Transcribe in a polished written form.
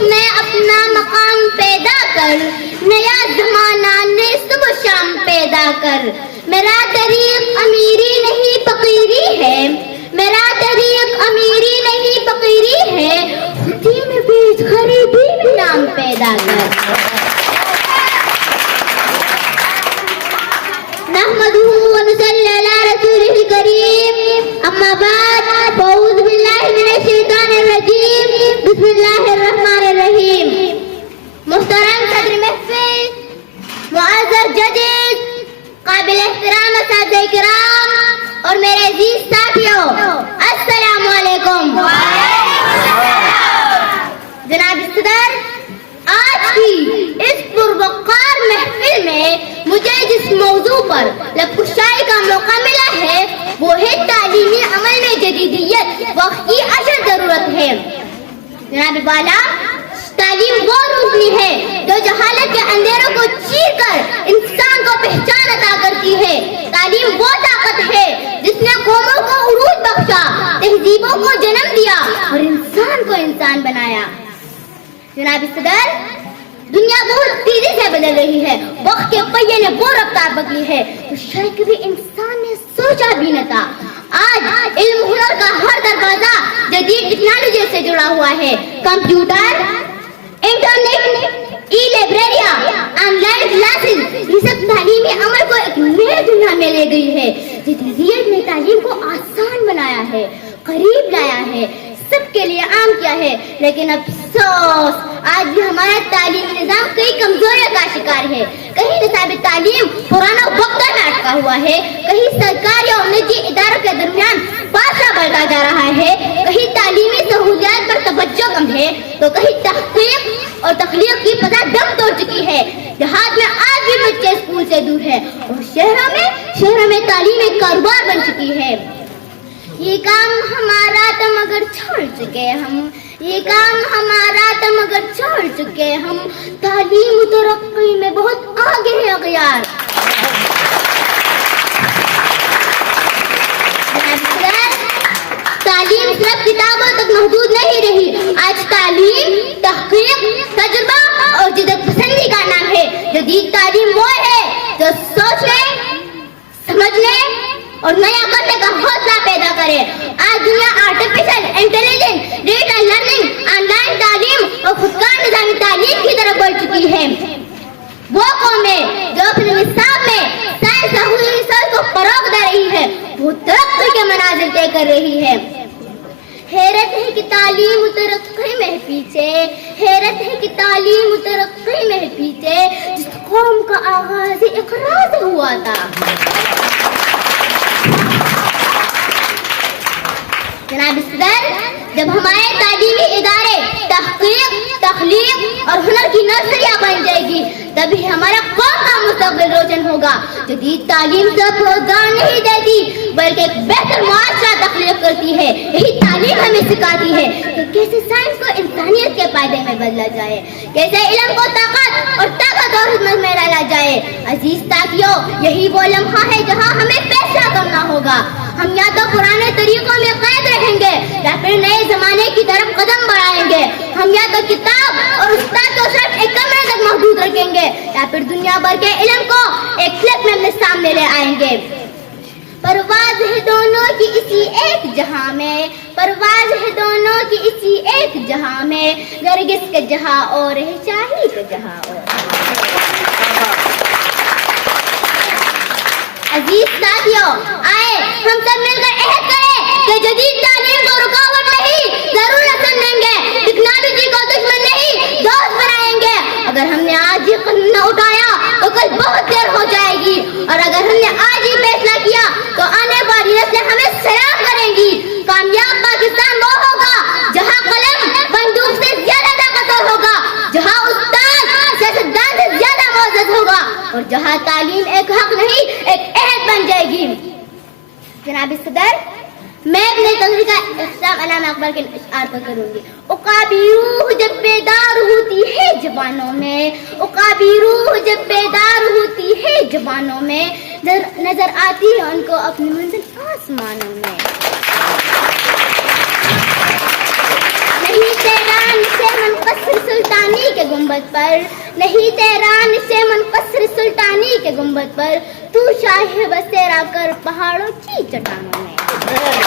میں اپنا مقام پیدا کر، نیا زمانہ نے صبح شام پیدا کر. میرا طریق امیری نہیں فقیری ہے، میرا طریق امیری نہیں فقیری ہے، خودی میں بیچ غریبی بھی نام پیدا کر. نحمده ونصلي على رسوله الكريم، أما بعد فأعوذ بالله من الشيطان الرجيم، بسم الله الرحمن الرحيم. محترم صدر محفل، معزز ججز، قابل احترام اساتذہ کرام اور میرے عزیز ساتھیوں، السلام علیکم. جناب صدر، آج کی اس پروقار محفل میں مجھے جس موضوع پر لب کشائی کا موقع ملا ہے وہ ہے تعلیمی عمل میں جدیدیت، وقت کی اشد ضرورت ہے. جناب والا، تعلیم وہ روشنی ہے جو جہالت کے اندھیروں کو چیر کر انسان کو پہچان عطا کرتی ہے. تعلیم وہ طاقت ہے جس نے قوموں کو عروج بخشا، تہذیبوں کو جنم دیا اور انسان کو انسان بنایا. جناب صدر، دنیا بہت تیزی سے بدل رہی ہے، وقت کے پہیے نے وہ رفتار بدلی ہے تو شاید کبھی انسان نے سوچا بھی نہ تھا. آج علم ہنر کا ہر دروازہ جدید ٹیکنالوجی سے جڑا ہوا ہے. کمپیوٹر، انٹرنیٹ، ای لائبریریاں، آن لائن کلاسز، یہ سب تعلیمی عمل کو ایک نئی دنیا میں لے گئی ہے. جدیدیت نے تعلیم کو آسان بنایا ہے، قریب لایا ہے، سب کے لیے عام کیا ہے. لیکن افسوس، آج بھی ہمارا تعلیمی نظام کئی کمزوریوں کا شکار ہے. کہیں نصاب تعلیم پرانا وقت میں اٹکا ہوا ہے، کہیں سرکاری اور نجی اداروں کے درمیان فاصلہ بڑھتا جا رہا ہے، کہیں تعلیمی سہولیات پر توجہ کم ہے تو کہیں تحقیق اور تخلیق کی فضا دم توڑ چکی ہے. دیہات میں آج بھی بچے اسکول سے دور ہیں اور شہروں میں تعلیم ایک کاروبار بن چکی ہے. یہ کام ہمارا تھا مگر چھوڑ چکے ہم، یہ کام ہمارا تھا مگر چھوڑ چکے ہم، تعلیم و ترقی میں بہت آگے ہے اغیار. تعلیم صرف کتابوں تک محدود نہیں رہی، آج تعلیم تحقیق، تجربہ اور جدت پسندی کا نام ہے. جدید تعلیم وہ ہے جو سوچنے، سمجھنے اور نیا کرنے کا حوصلہ پیدا کرے. آج دنیا artificial intelligence, digital learning, on line تعلیم اور خودکار نظامی تعلیم کی طرف بڑھ چکی ہے. وہ قومیں جو اپنے نصاب میں سائنس اور ریسرچ کو فروغ دے رہی ہے وہ ترقی کے مناظر طے کر رہی ہے. حیرت ہے کہ تعلیم و ترقی میں پیچھے، حیرت ہے کہ تعلیم و ترقی میں پیچھے جس قوم کا آغاز اقرا سے ہوا تھا. جناب صدر، جب ہمارے تعلیمی ادارے تحقیق، تخلیق اور ہنر کی نرسریاں بن جائے گی تبھی ہمارا قوم کا مستقبل روشن ہوگا. جدید تعلیم صرف روزگار نہیں دیتی بلکہ ایک بہتر معاشرہ تخلیق کرتی ہے. یہی تعلیم ہمیں سکھاتی ہے کہ کیسے سائنس کو انسانیت کے فائدے میں بدلا جائے، کیسے علم کو طاقت اور خدمت میں ڈالا جائے. عزیز ساتھیوں، یہی وہ لمحہ ہے جہاں ہمیں فیصلہ کرنا ہوگا. ہم یا تو پرانے طریقوں میں قید رہیں گے یا پھر نئے زمانے کی طرف قدم بڑھائیں گے. ہم یا تو کتاب اور استاد کو صرف ایک کمرے تک محدود رکھیں گے یا پھر دنیا بھر کے علم کو ایک کلک میں اپنے سامنے لے آئیں گے. پرواز ہے دونوں کی اسی ایک جہاں میں، پرواز ہے دونوں کی اسی ایک جہاں میں، نرگس کے جہاں اور ہے شاہی کے جہاں اور. عزیز ساتھیوں، آئے ہم سب مل کر عہد کریں کہ جدید تعلیم کو رکاوٹ نہیں ضرورت سمجھیں گے، ٹیکنالوجی کو دشمن نہیں دوست بنائیں گے. اگر ہم نے آج یہ قدم نہ اٹھایا تو کل بہت دیر ہو جائے گی، اور اگر ہم نے آج ہی فیصلہ کیا تو آنے والی نسلیں ہمیں سلام کریں گی. کامیاب پاکستان وہ ہوگا جہاں قلم بندوق سے زیادہ طاقتور ہوگا، جہاں استاد سیاستدان سے زیادہ معزز ہوگا، اور جہاں تعلیم ایک حق نہیں ایک عہد بن جائے گی. جناب صدر، میں اپنے تقریر کا اختتام علامہ اقبال کے اشعار پر کروں گی. عقابی روح جب بیدار ہوتی ہے جوانوں میں، عقابی روح جب بیدار ہوتی ہے جوانوں میں، نظر آتی ہے ان کو اپنی منزل آسمانوں میں. نہیں تیران سے منقصر سلطانی کے گنبد پر، نہیں تیرا نشے منقصر سلطانی کے گنبد پر، تو شاہ بسیرا کر پہاڑوں کی چٹانوں میں.